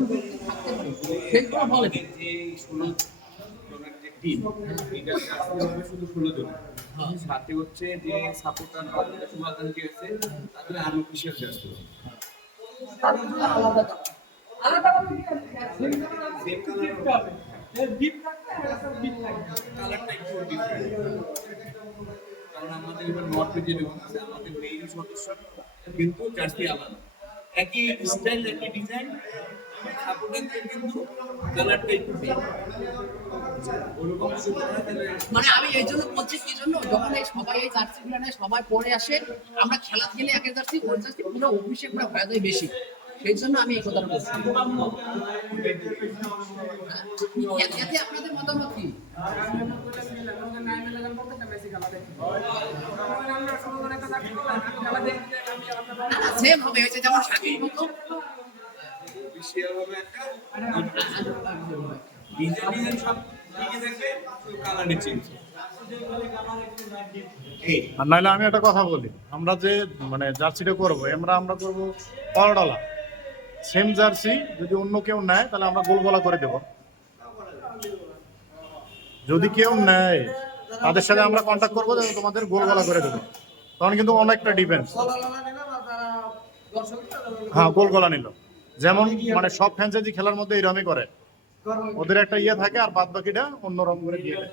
কোনো যুক্তি থাকতে পারে সেইগুলো বলে যে 16 জনের যে টিম, এটা জার্সি হবে শুধু 16 জন। সাথে হচ্ছে যে সাপোর্টার বা শুভাকাঙ্ক্ষী আছে তাদের আনঅফিশিয়াল জার্সি হবে। তাদের জন্য আলাদা আলাদা সেম কালারটা একটু ডিফারেন্ট, কারণ আমাদের এবার নর্থে যেরকম আছে আমাদের মেইন সদস্য কিন্তু জার্সি আলাদা, একই স্টাইল একই ডিজাইন, সাপোর্টারদের কিন্তু কালারটা একটু ওরকম কিছু না তাহলে মানে আমি এই জন্য বলছি কি জন্য যখন এই সবাই এই জার্সি গুলো নেয় সবাই পরে আসে আমরা খেলা খেলে এক জার্সি ওই জার্সি পুরো অভিষেক পুরো হয়ে যায় বেশি, সেই জন্য আমি এই কথাটা বলছি। এতে আপনাদের মতামত কি? সেম হবে হয়েছে যেমন শাকিব মতো অফিশিয়াল ভাবে একটা ডিজাইন সব ঠিকই থাকবে, কালারই চেঞ্জ। আর নাহলে আমি একটা কথা বলি, আমরা যে মানে জার্সিটা করবো আমরা করবো $15, সেম জার্সি যদি অন্য কেউ নেয় তাহলে আমরা গোল গলা করে দেব। যদি কেউ নেয় তাদের সাথে আমরা কন্ট্যাক্ট করবো যে তোমাদের গোল গলা করে দেবো, তখন কিন্তু অনেকটা ডিফেন্স। হ্যাঁ, গোল গলা নিল, যেমন মানে সব ফ্র্যাঞ্চাইজি খেলার মধ্যে এরকমই করে, ওদের একটা ইয়ে থাকে আর বাদ বাকিটা অন্য রকম করে দিয়ে দেয়।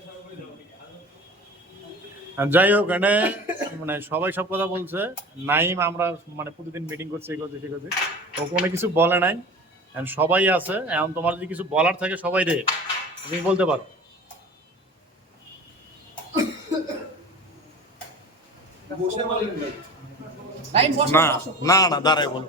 যাই হোক, এখানে মানে সবাই সব কথা বলছে। নাইম আমরা মানে প্রতিদিন মিটিং করছি, এই করছি সে করছি, ও কোনো কিছু বলে নাই। সবাই আছে, এখন তোমার যদি কিছু বলার থাকে সবাই রে তুমি বলতে পারো। বসে বলেন ভাই। টাইম বসো না বসো। না না, দাঁড়ায় বলো।